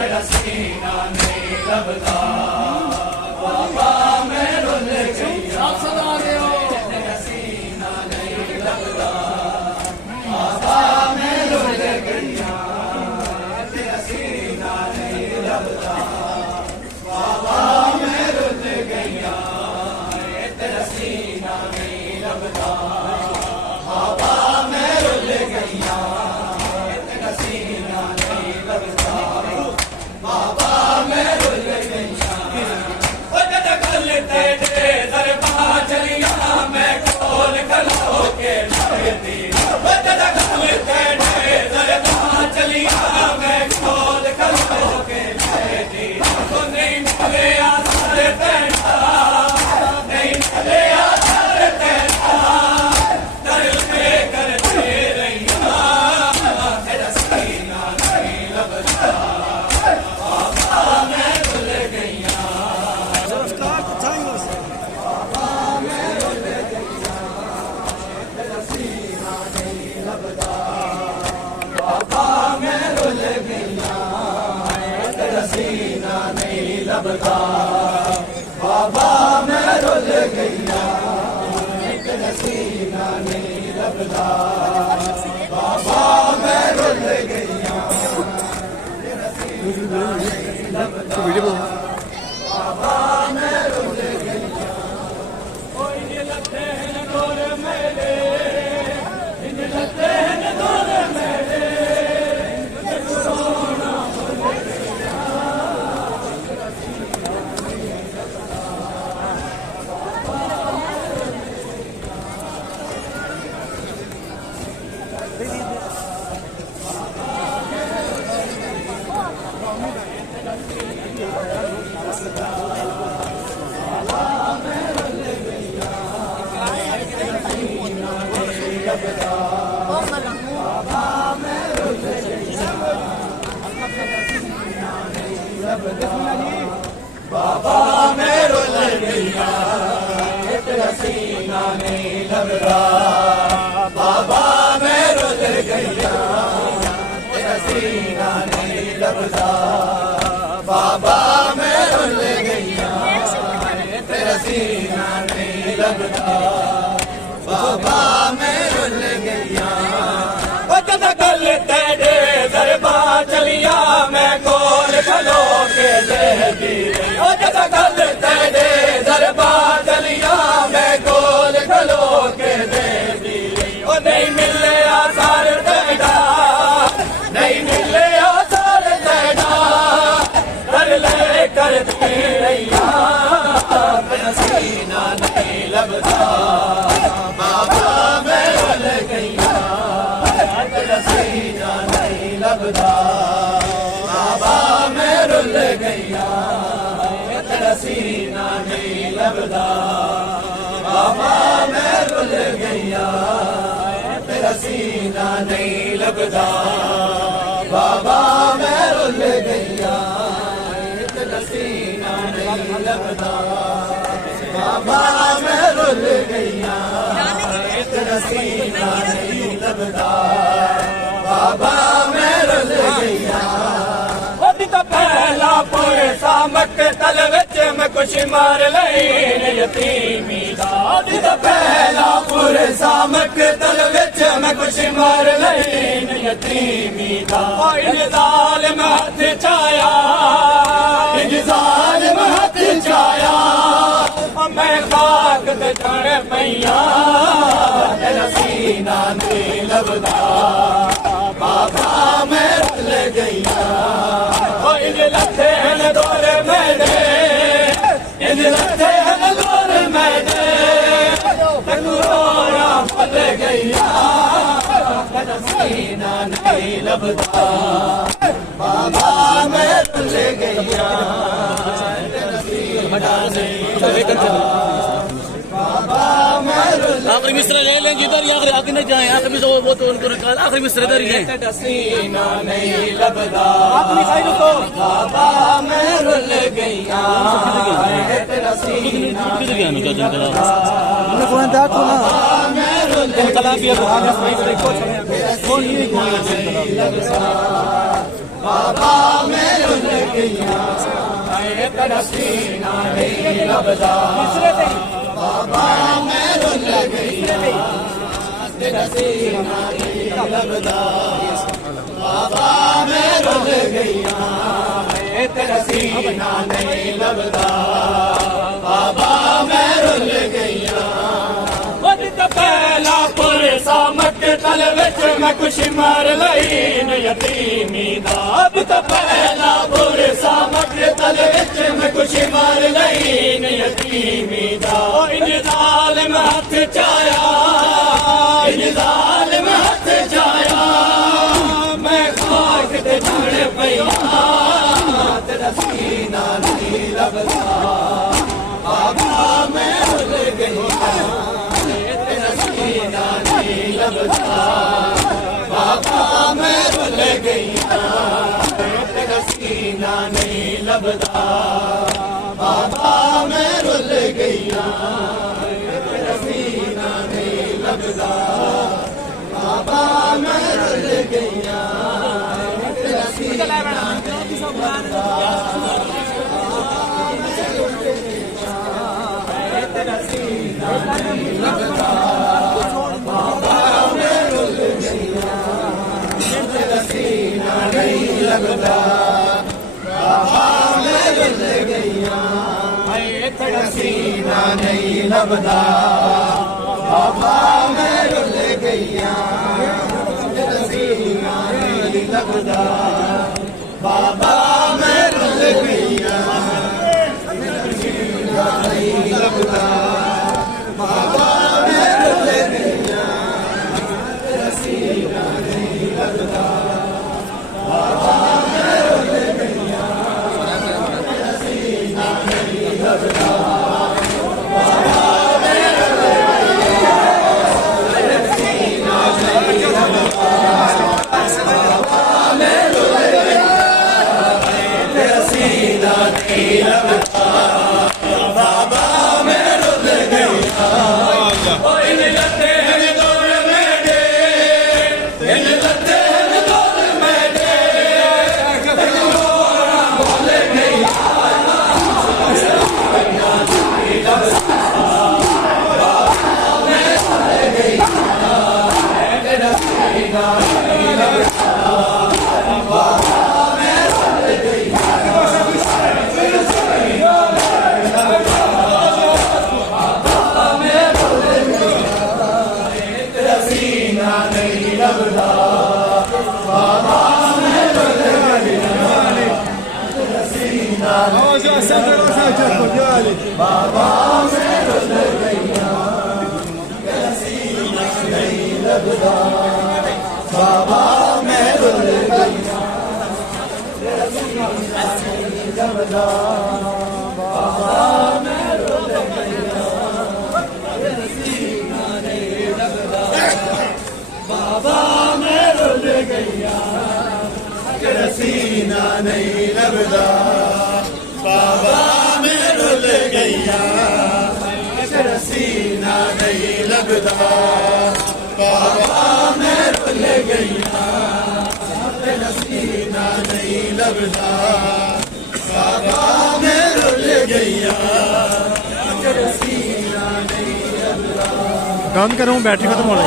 तेरा सीना नहीं लभदा बाबा मैं रुल गईया सदा देओ तेरा सीना नहीं लभदा बाबा मैं रुल गईया तेरा सीना नहीं लभदा बाबा मैं रुल गईया तेरा सीना नहीं लभदा बाबा मैं रुल गईया तेरा सीना नहीं लभदा बाबा मैं रुल गईया ओ जद गल तेरे दरबार चलिया मैं खोल खलो के लायती ओ जद गल तेरे दरबार चलिया मैं खोल खलो के लायती तो नहीं मिले आसर तेरा नहीं मिले आसर तेरा दर ले करते रहिया तेरा सीना नहीं लभदा बाबा मैं रुल गईया बाबा मैं रुल गईया तेरा सीना नहीं लभदा बाबा मैं रुल गईया तेरा सीना नहीं लभदा बाबा मैं रुल गईया तेरा सीना नहीं लभदा बाबा मैं रुल गईया तेरा सीना नहीं लभदा बाबा मैं रुल गईया ओ इन लगते हैं दौर मेरे इन लगते हैं दौर मेरे सोना रुल गईया बाबा मैं रुल गईया तेरा सीना नहीं लभदा बाबा मैं रुल गईया तेरा सीना नहीं लभदा बाबा मैं रुल गईया तेरा सीना नहीं लभदा बाबा मैं रुल गईया ओ जद गल तेरे दरबार चलिया मैं कोल खलो के देती ओ जद गल तेरे दरबार चलिया मैं कोल खलो के देती ओ नहीं मिले आसार तेरा नहीं मिले आसार तेरा कर ले करते रहिया तेरा सीना नहीं लभदा बाबा मैं रुल गईया तेरा सीना नहीं लभदा बाबा मैं रुल गईया तेरा सीना नहीं लभदा बाबा मैं रुल गईया तेरा सीना नहीं लभदा बाबा मैं रुल गईया तेरा सीना नहीं लभदा बाबा मैं रुल गईया तेरा सीना नहीं लभदा बाबा मैं रुल गईया तो पहला पूरे सामक तल विच मैं कुछ मार लईन यतीमी दा तो पहला पूरे सामक तल विच मैं कुछ मार लईन यतीमी दा इन जालिम हाथ चाया इन जालिम हाथ चाया मैं खाक ते चढ़ पैया तेरा सीना नहीं लभदा बाबा मैं रुल गईया इन लगते हैं दौर मेरे इन लगते हैं दौर मेरे तू रोना भूल गईया तेरा सीना नहीं लभदा बाबा मैं रुल गईया तेरा सीना नहीं लभदा बाबा मैं रुल आखिरी मिसरा ले लें जिधर आखिरी आगे न जाए आखिरी मिसरा वो तो उनको निकाल आखिरी मिसरा इधर ही है तेरा सीना नहीं लभदा बाबा मैं रुल गईया तेरा सीना नहीं लभदा बाबा मैं रुल गईया तेरा सीना नहीं लभदा बाबा मैं रुल गईया तेरा सीना नहीं लभदा बाबा मैं रुल गईया तेरा सीना नहीं लभदा बाबा मैं रुल गईया तेरा सीना नहीं लभदा बाबा मैं रुल गईया पहला पुरे सामक तल विच मैं कुछ मार लई न यतीमी दा अब तो पहला पुरे सामक तल विच मैं कुछ मार लई न यतीमी दा इन जालिम हाथ चाया इन जालिम हाथ चाया मैं खाक ते जान पईया तेरा सीना नहीं लभदा बाबा मैं रुल गईया बाबा मैं रुल गईया तेरा सीना नहीं लभदा बाबा मैं रुल गईया तेरा सीना नहीं लभदा बाबा मैं रुल गईया तेरा सीना नहीं लभदा तेरा सीना नहीं लभदा नहीं लगदा बाबा मैं रुल गईया तेरा सीना नहीं लभदा बाबा मैं रुल गईया तेरा सीना नहीं लभदा बाबा मैं रुल गईया तेरा सीना नहीं लभदा बाबा मैं रुल गईया तेरा सीना नहीं लभदा बाबा मैं रुल गईया तेरा सीना नहीं लभदा बाबा मैं रुल गईया तेरा सीना नहीं लभदा बाबा मैं रुल गईया तेरा सीना नहीं लभदा बाबा मैं रुल गईया इन लते हैं दौर मेरे इन लते हैं दौर मेरे बाबा मैं रुल गईया तेरा सीना नहीं लभदा बाबा मैं रुल गईया तेरा सीना नहीं लभदा बाबा मैं रुल गईया तेरा सीना नहीं लभदा बाबा मैं रुल गईया तेरा सीना नहीं लभदा बाबा मैं रुल गईया तेरा सीना नहीं लभदा बाबा मैं रुल गईया तेरा सीना नहीं लभदा बाबा मैं रुल गईया तेरा सीना नहीं लभदा। बंद करूँ बैटरी खत्म हो रही है।